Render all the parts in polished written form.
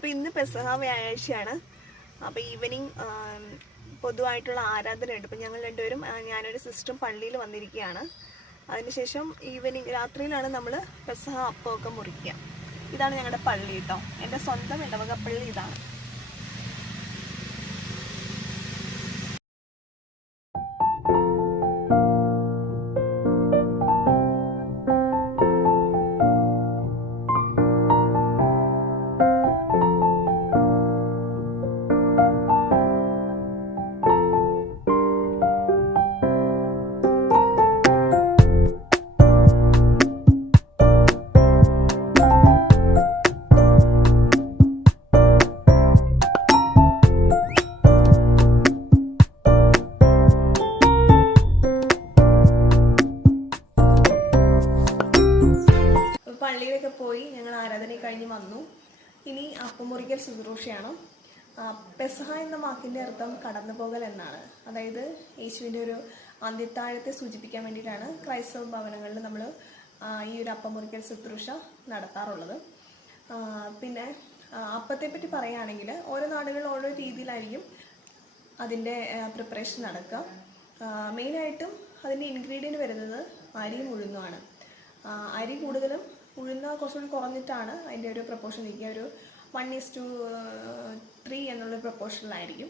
അപ്പോൾ ഇന്ന് പെസഹ വ്യാഴാഴ്ചയാണ്. അപ്പോൾ ഈവനിങ് പൊതുവായിട്ടുള്ള ആരാധനയുണ്ട്. അപ്പോൾ ഞങ്ങൾ രണ്ടുപേരും, ഞാനൊരു സിസ്റ്ററും പള്ളിയിൽ വന്നിരിക്കുകയാണ്. അതിനുശേഷം ഈവനിങ് രാത്രിയിലാണ് നമ്മൾ പെസഹ അപ്പമൊക്കെ മുറിക്കുക. ഇതാണ് ഞങ്ങളുടെ പള്ളി കേട്ടോ. എൻ്റെ സ്വന്തം ഇടവക പള്ളി ഇതാണ്. പള്ളിയിലൊക്കെ പോയി ഞങ്ങൾ ആരാധന കഴിഞ്ഞ് വന്നു. ഇനി അപ്പമുറിക്കൽ ശുശ്രൂഷയാണ്. പെസഹ എന്ന വാക്കിൻ്റെ അർത്ഥം കടന്നുപോകൽ എന്നാണ്. അതായത് യേശുവിൻ്റെ ഒരു അന്ത്യത്താഴത്തെ സൂചിപ്പിക്കാൻ വേണ്ടിയിട്ടാണ് ക്രൈസ്തവ ഭവനങ്ങളിൽ നമ്മൾ ഈ ഒരു അപ്പമുറിക്കൽ ശുശ്രൂഷ നടത്താറുള്ളത്. പിന്നെ അപ്പത്തെപ്പറ്റി പറയുകയാണെങ്കിൽ ഓരോ നാടുകളിൽ ഓരോ രീതിയിലായിരിക്കും അതിൻ്റെ പ്രിപ്പറേഷൻ നടക്കുക. മെയിനായിട്ടും അതിൻ്റെ ഇൻഗ്രീഡിയൻറ്റ് വരുന്നത് അരിയും ഉഴുന്നുമാണ്. അരി കൂടുതലും ഉഴുന്ന കുറച്ചുകൂടി കുറഞ്ഞിട്ടാണ് അതിൻ്റെ ഒരു പ്രപ്പോർഷൻ നിൽക്കുക. ഒരു 1:3 എന്നുള്ള പ്രപ്പോർഷനിലായിരിക്കും.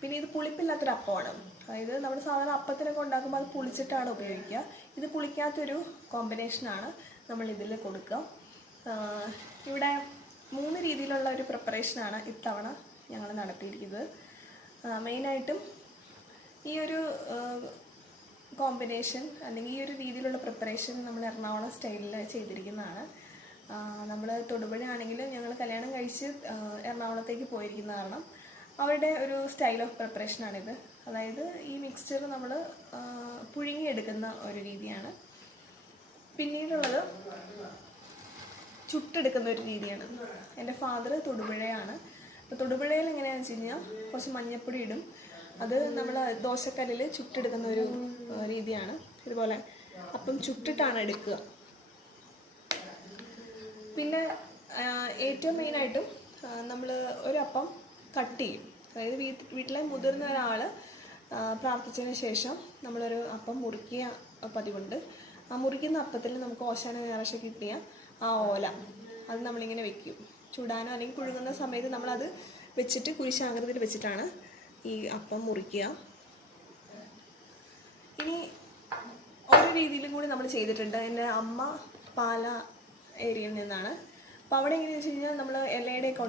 പിന്നെ ഇത് പുളിപ്പില്ലാത്തൊരു അപ്പമാണ്. അതായത് നമ്മൾ സാധാരണ അപ്പത്തിനൊക്കെ ഉണ്ടാക്കുമ്പോൾ അത് പുളിച്ചിട്ടാണ് ഉപയോഗിക്കുക. ഇത് പുളിക്കാത്തൊരു കോമ്പിനേഷനാണ് നമ്മൾ ഇതിൽ കൊടുക്കുക. ഇവിടെ 3 രീതിയിലുള്ള ഒരു പ്രിപ്പറേഷനാണ് ഇത്തവണ ഞങ്ങൾ നടത്തിയിരിക്കുന്നത്. മെയിനായിട്ടും ഈ ഒരു കോമ്പിനേഷൻ അല്ലെങ്കിൽ ഈ ഒരു രീതിയിലുള്ള പ്രിപ്പറേഷൻ നമ്മൾ എറണാകുളം സ്റ്റൈലിൽ ചെയ്തിരിക്കുന്നതാണ്. നമ്മൾ തൊടുപുഴ ആണെങ്കിലും ഞങ്ങൾ കല്യാണം കഴിച്ച് എറണാകുളത്തേക്ക് പോയിരിക്കുന്ന കാരണം അവരുടെ ഒരു സ്റ്റൈൽ ഓഫ് പ്രിപ്പറേഷനാണിത്. അതായത് ഈ മിക്സ്ചർ നമ്മൾ പുഴുങ്ങിയെടുക്കുന്ന ഒരു രീതിയാണ്. പിന്നീടുള്ളത് ചുട്ടെടുക്കുന്ന ഒരു രീതിയാണ്. എൻ്റെ ഫാദർ തൊടുപുഴയാണ്. അപ്പോൾ തൊടുപുഴയിൽ എങ്ങനെയാണെന്ന് വെച്ച് കഴിഞ്ഞാൽ കുറച്ച് മഞ്ഞൾപ്പൊടി ഇടും. അത് നമ്മൾ ദോശക്കല്ലിൽ ചുട്ടെടുക്കുന്ന ഒരു രീതിയാണ്. ഇതുപോലെ അപ്പം ചുട്ടിട്ടാണ് എടുക്കുക. പിന്നെ ഏറ്റവും മെയിനായിട്ടും നമ്മൾ ഒരപ്പം കട്ട് ചെയ്യും. അതായത് വീട്ടിലെ മുതിർന്ന ഒരാൾ പ്രാർത്ഥിച്ചതിന് ശേഷം നമ്മളൊരു അപ്പം മുറിക്കുക പതിവുണ്ട്. ആ മുറിക്കുന്ന അപ്പത്തിൽ നമുക്ക് ഓശാന ഞായറാഴ്ച കിട്ടിയ ആ ഓല അത് നമ്മളിങ്ങനെ വെക്കും. ചുടാനോ അല്ലെങ്കിൽ പുഴുങ്ങുന്ന സമയത്ത് നമ്മളത് വെച്ചിട്ട് കുരിശാകൃതിയിൽ വെച്ചിട്ടാണ് ഈ അപ്പം മുറിക്കുക. ഇനി ഒരു രീതിയിലും കൂടി നമ്മൾ ചെയ്തിട്ടുണ്ട്. എൻ്റെ അമ്മ പാല ഏരിയയിൽ നിന്നാണ്. അപ്പോൾ അവിടെ എങ്ങനെയാണെന്ന് വെച്ച് കഴിഞ്ഞാൽ നമ്മൾ ഇലയുടെയൊക്കെ